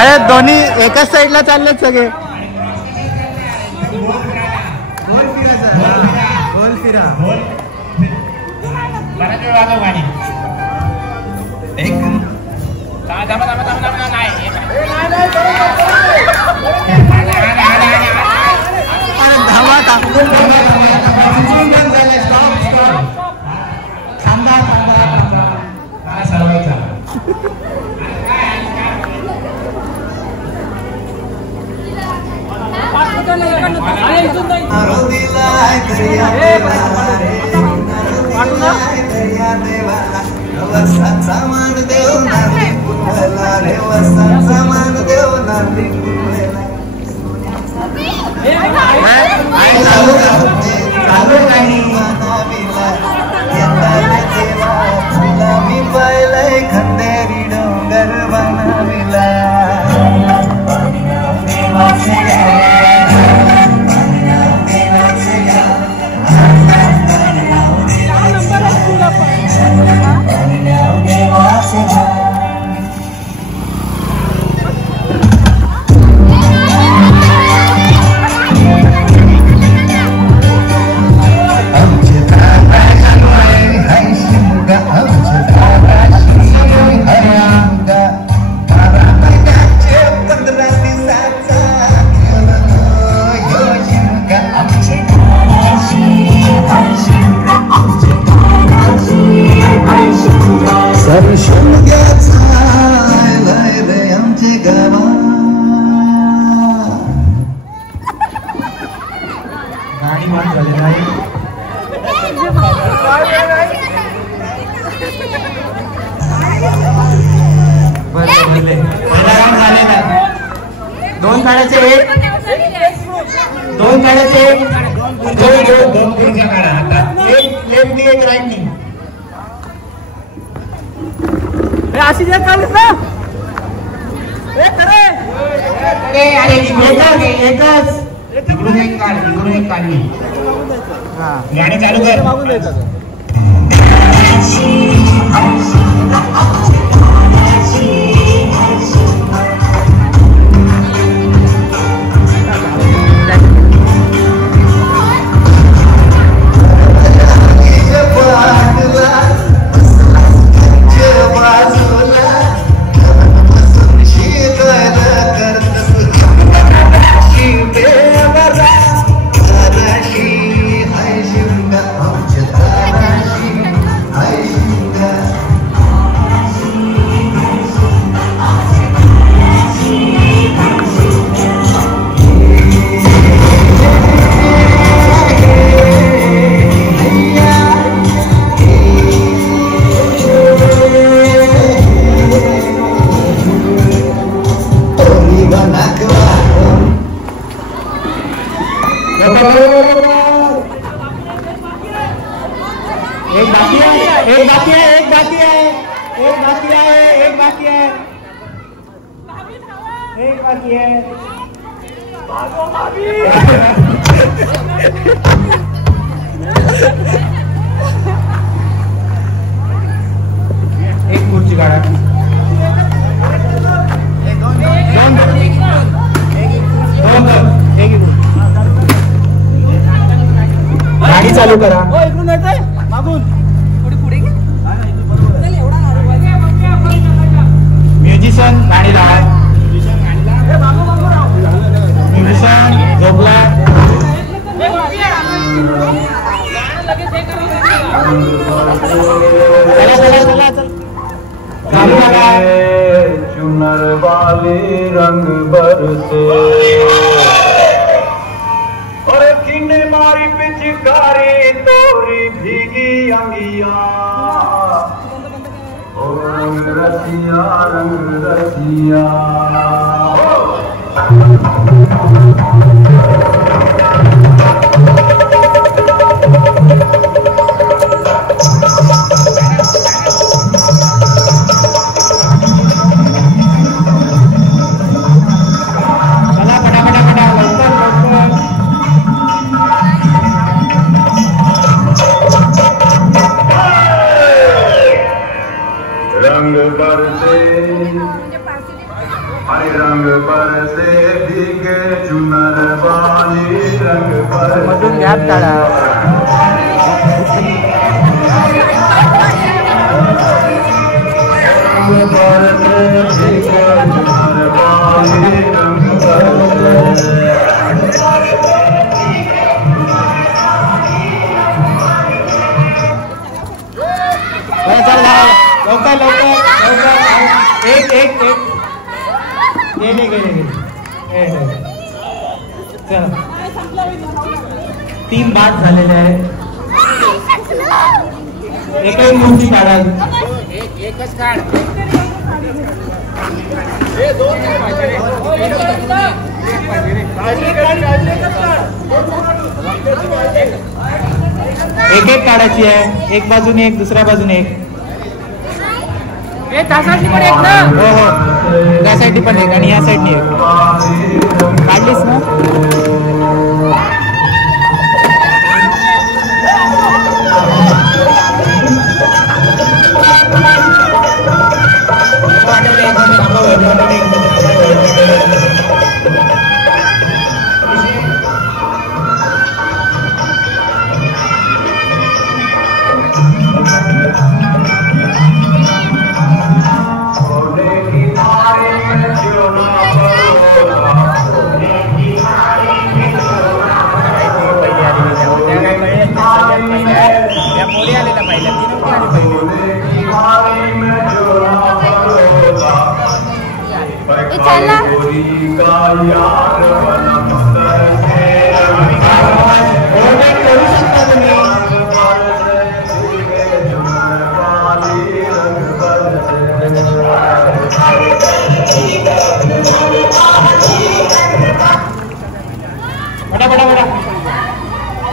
अरे दोन्ही एकाच साईडला चाललेत सगळे. गोल फिरा सामान देव नारी कुंभला रे सामान देव नारी कुंभला चालू नाही मानविला येताना देवा तुला मी पाहिलंय खंडेरी डोंगर बनविला दोन काढायचे एक दोन काढायचे दोन पुढच्या काढा एक लेफ्टनी एक राईटनी अशी जे काढलीस ना एकच तिकडून एक काढ तिकडून एक काढली गाणी चालू कर एक खुर्ची काढा गाडी चालू करा इकडून येतंय मागून म्युझिशियन गाडी लावा म्युझिशियन झोपला चुनर वाली रंग बरसे और किने मारी पिचकारी तोरी भीगी अंगिया रंग रसिया रंग बरसे अरे रंग बरसे भीगे चुनर वाली रंग बरसे लवकर लवकर लवकर एक एक एक गेले गेले गेले चला 3 बाद झालेले आहेत एकही मूर्ती काढा एकच काढ एक एक काढायची आहे एक बाजूने एक दुसऱ्या बाजूने एक त्यासाठी पण एक ना हो हो त्यासाठी पण एक आणि या साईडने एक काढलीस ना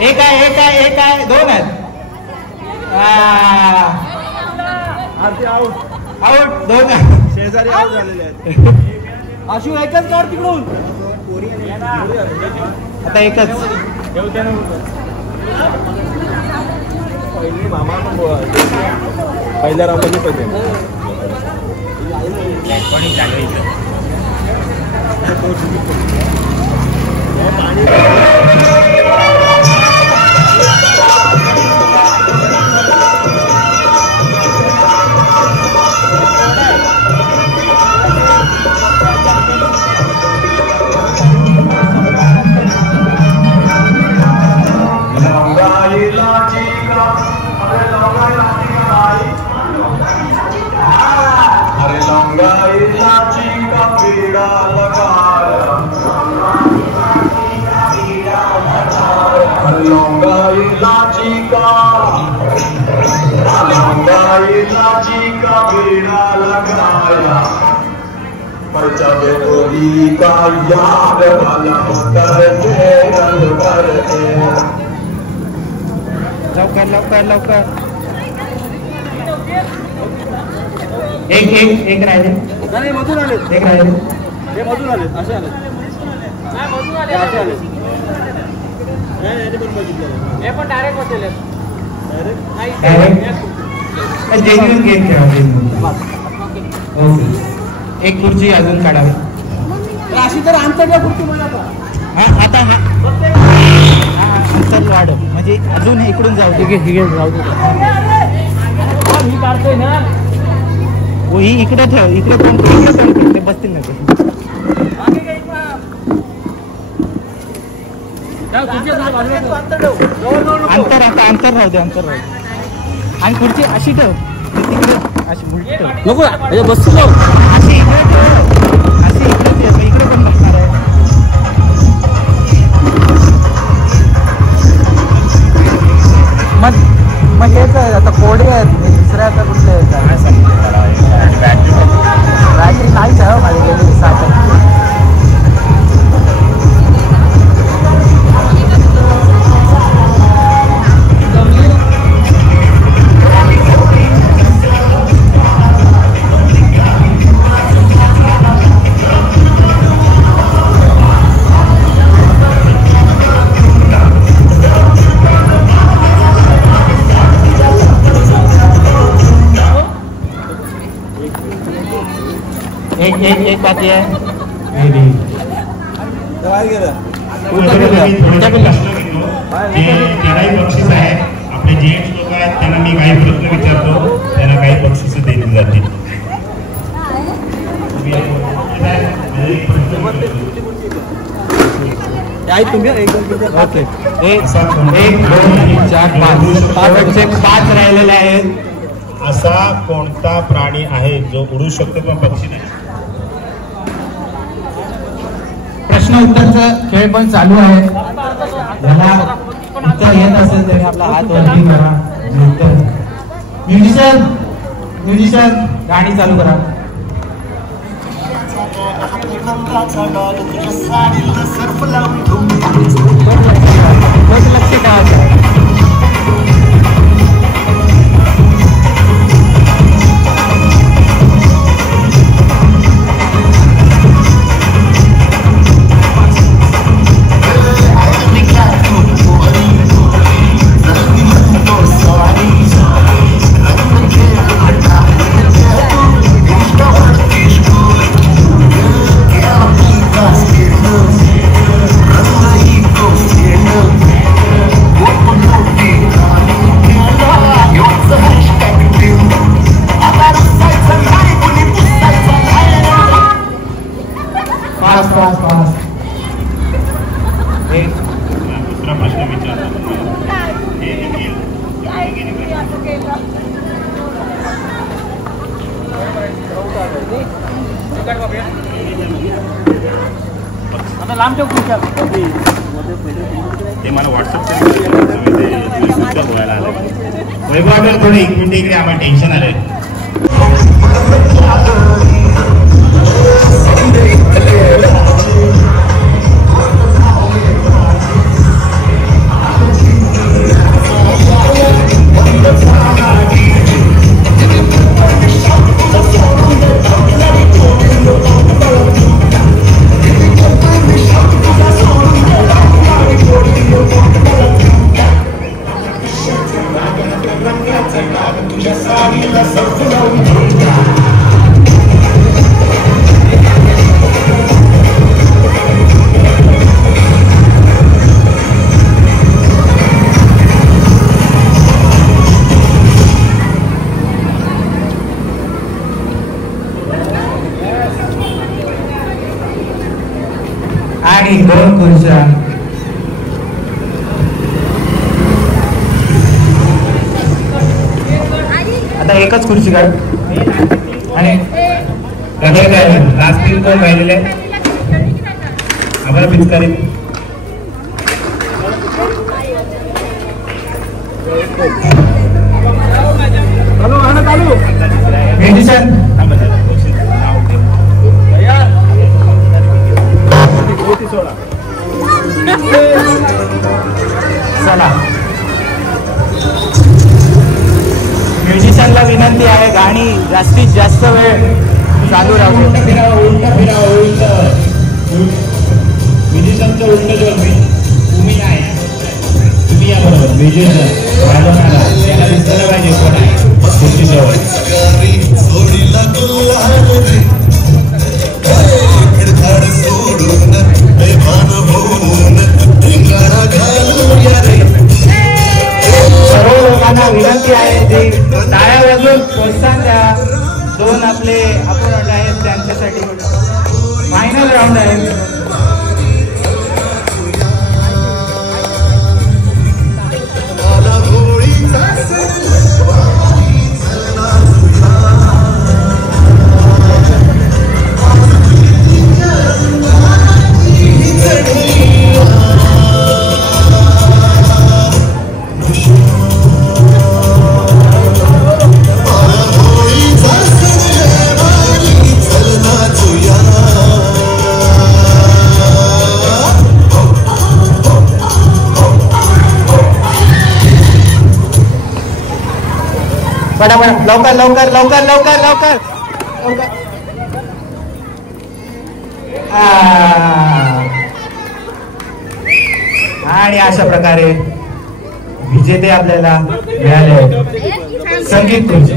एक आहे दोन आहेत आउट दोन शेजारी आउट झालेले आहेत आशू एकच काढ तिकडून आता एकच पहिल्या राऊंडमध्ये पहिले का याद वाला करते रंग करते लवकर लवकर लवकर एक एक एक राहिले नाही मधून आले एक राहिले हे मधून आले असे आले नाही मधून आले असे आले नाही हे पण बघितलं हे पण डायरेक्ट बसले डायरेक्ट जेन्युइन गेम खेळायचे ओके एक खुर्ची अजून काढावी अशी तर अंतरला खुर्ची बनवता हा आता हा अंतर वाढ म्हणजे अजून इकडून जाऊ दे जाऊ दे मी काढतोय ना हो ही इकडे ठेव इकडे कोण ते बसतील ना अंतर आता अंतर राहू दे अंतर राहू दे आणि खुर्ची अशी ठेव तिकडे अशी उलटी ठेव नको बसतो अशी इकडे ठेव अशी इकडे ठेव इकडे पण बसणार आहे मग हेच आता कोडे आहेत दुसऱ्या आता कुठले बॅटरी नाहीच आहे माझी गेली 7 एक बाकी आहे. त्यालाही बक्षीस आहे. आपले जेंट्स लोक आहेत त्यांना मी काही प्रश्न विचारतो, त्यांना काही बक्षीस दिली जातील. ओके, 1 2 4 5 राहिलेले आहेत. असा कोणता प्राणी आहे जो उडू शकतो पण पक्षी नाही? प्रश्न उत्तरचा खेळ पण चालू आहे. ज्याला उत्तर येत असेल तरी आपला हात वरती करा. म्युझिशियन गाणी चालू करा. लक्ष ठेवायचं. दुसरा प्रश्न विचारतो. ते मला व्हॉट्सअप बोलायला आलं. वैभव थोडं 1 मिनिट इकडे, आम्हाला टेन्शन आलंय. आणि 2 खुर्च्या. आता एकच खुर्ची काढ. आणि लास्ट 3 कोण राहिलेले आम्हाला पिचकारी. मेडिसन चला. म्युझिशियनला विनंती आहे, गाणी जास्तीत जास्त वेळ चालू राहू. म्युझिशियनचं उलट जो तुम्ही आहे, तुम्ही या बरोबर म्युझिशियन वाजवणारा त्याला दिसलं पाहिजे कोण आहे तुमची जवळ. सर्व लोकांना विनंती आहे ते टाळ्या वाजवून प्रोत्साहन द्या. 2 आपले अपोनंट आहेत त्यांच्यासाठी फायनल राऊंड आहे. पटापट लवकर लवकर लवकर लवकर लवकर लवकर. आणि अशा प्रकारे विजेते आपल्याला मिळाले संगीत खुर्ची.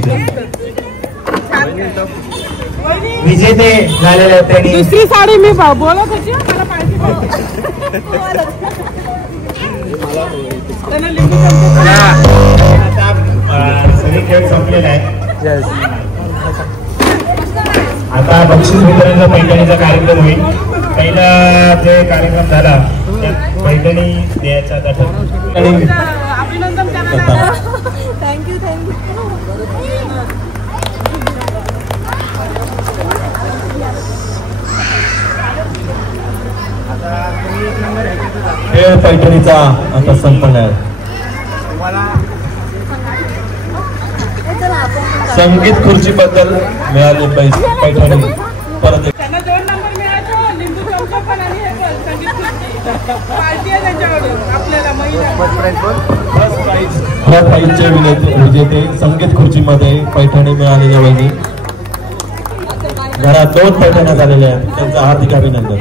विजेते झालेले आहेत त्यांनी. दुसरी साडी मी बोलत होती मला पाहिजे. आता सगळे खेळ संपलेले आहेत. आता बक्षीस वितरणाचा पैठणीचा कार्यक्रम होईल. पहिला जे कार्यक्रम झाला त्यात पैठणी द्यायचा आता ठरवलं. अभिनंदन करा. थँक्यू खेळ पैठणीचा आता संपन्न आहे. संगीत खुर्ची बद्दल मिळाले पैठणी परत त्यांना 2 नंबर मिळायचो. लिंबू चमचा पण आणि हे पण संगीत पार्टी आहे त्यांच्याकडून आपल्याला महिला. फर्स्ट प्राईजचे विजेते संगीत खुर्चीमध्ये पैठणी मिळालेल्या वहिनी. घरात 2 पैठण्या झालेल्या आहेत. त्यांचं हार्दिक अभिनंदन.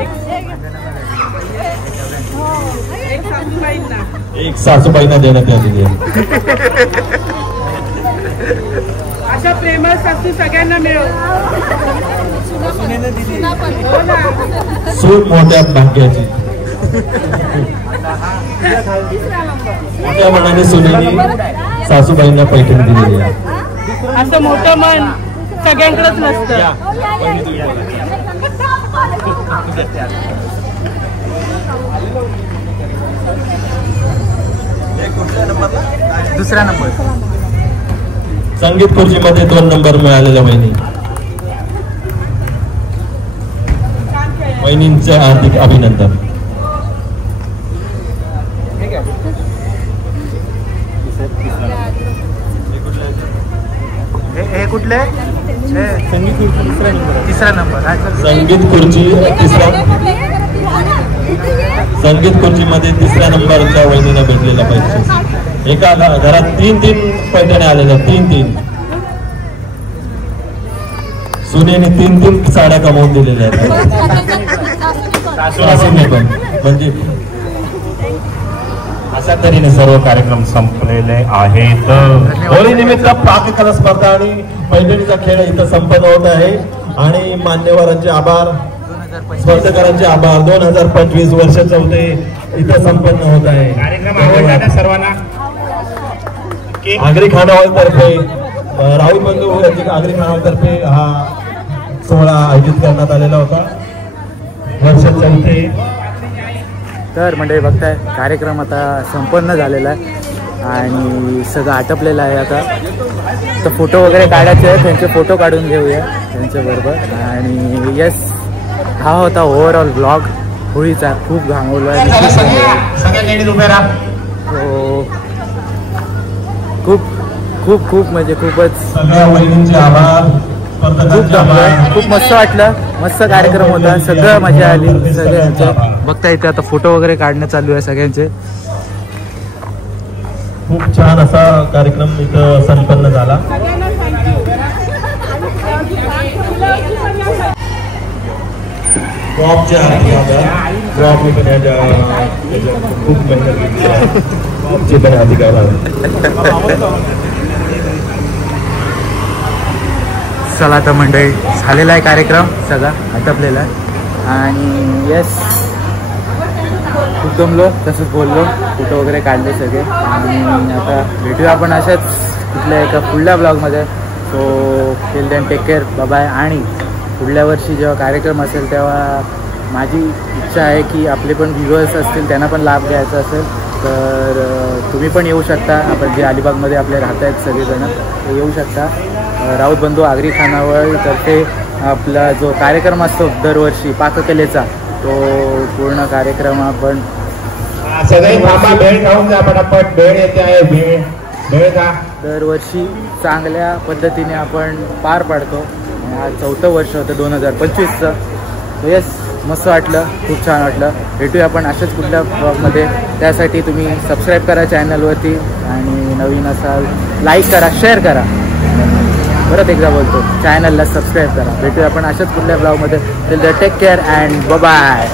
एक सासूबाईंना देण्यात आलेली आहे. अशा प्रेमळ सासू सगळ्यांना मिळो. सूट मोठ्या भाग्याची. मोठ्या मनाने सुनेनी सासूबाईंना पैठणी दिलेली आहे. असं मोठं मन सगळ्यांकडेच नसतं. दुसरा नंबर संगीत खुर्चीमध्ये 2 नंबर मिळालेल्या वहिनी. वहिनींचे हार्दिक अभिनंदन. हे कुठले? तिसरा नंबर. संगीत खुर्ची संगीत खुर्चीमध्ये 3ऱ्या नंबरच्या वहिनीला भेटलेला पैसे. एका घरात 3 पैठण्या आलेल्या. 3 सुनेने 3 साड्या कमवून दिलेल्या आहेत. पण म्हणजे अशा तऱ्हेने सर्व कार्यक्रम संपलेले आहेत. होळी निमित्त पाककला स्पर्धा आणि पैठणीचा खेळ इथं संपन्न होत आहे. आणि मान्यवरांचे आभार, स्पर्धकांचे आभार. 2025 वर्ष 4 इथं संपन्न होत आहे. कार्यक्रम आवडला सर्वांना. आगरी खानावळ तर्फे राहुल बंधू आगरी खानावळ तर्फे हा सोहळा आयोजित करण्यात आलेला होता. वर्ष 4. तर मंडळी बघताय कार्यक्रम आता संपन्न झालेला आहे आणि सगळं आटपलेलं आहे. आता तर फोटो वगैरे काढायचे आहेत. त्यांचे फोटो काढून घेऊया त्यांच्याबरोबर. आणि येस, हा होता ओव्हरऑल ब्लॉग होळीचा. खूप घामवलं आहे. खूप म्हणजे खूपच सगळ्या वहिनींचे आभार. खूप जमलं. खूप मस्त वाटलं. मस्त कार्यक्रम होता. सगळं मजा आली सगळ्यांचे. बघता इथे आता फोटो वगैरे काढणं चालू आहे सगळ्यांचे. खूप छान असा कार्यक्रम इथं संपन्न झाला. ड्रॉपच्या ड्रॉप खूप मेहनत घेतली पण अधिकार. चला तर मंडळी, झालेला आहे कार्यक्रम सगळा आटपलेला आहे. आणि येस, खूप जमलो, तसंच बोललो, फोटो वगैरे काढले सगळे. आणि आता भेटूया आपण अशाच कुठल्या एका पुढल्या ब्लॉगमध्ये. So till then take care, bye. आणि पुढल्या वर्षी जेव्हा कार्यक्रम असेल तेव्हा माझी इच्छा आहे की आपले पण व्ह्युअर्स असतील त्यांना पण लाभ घ्यायचा असेल तर तुम्ही पण येऊ शकता. आपण जे अलिबागमध्ये आपले राहत आहेत सगळेजण ते येऊ शकता. राऊत बंधू आगरी खानावळ तर्फे आपला जो कार्यक्रम असतो दरवर्षी पाककलेचा, तो पूर्ण कार्यक्रम आपण भेळ खाऊन जा पटापट. भेळ येते आहे. भेळ खा. दरवर्षी चांगल्या पद्धतीने आपण पार पाडतो. आज 4थं वर्ष होतं 2025चं. येस, मस्त वाटलं, खूप छान वाटलं. भेटूया आपण अशाच कुठल्या ब्लॉगमध्ये. त्यासाठी तुम्ही सबस्क्राईब करा चॅनलवरती आणि नवीन असाल लाईक करा, शेअर करा. परत एकदा बोलतो, चॅनलला सबस्क्राईब करा. भेटूया आपण अशाच कुठल्या ब्लॉगमध्ये. Till then take care and bye.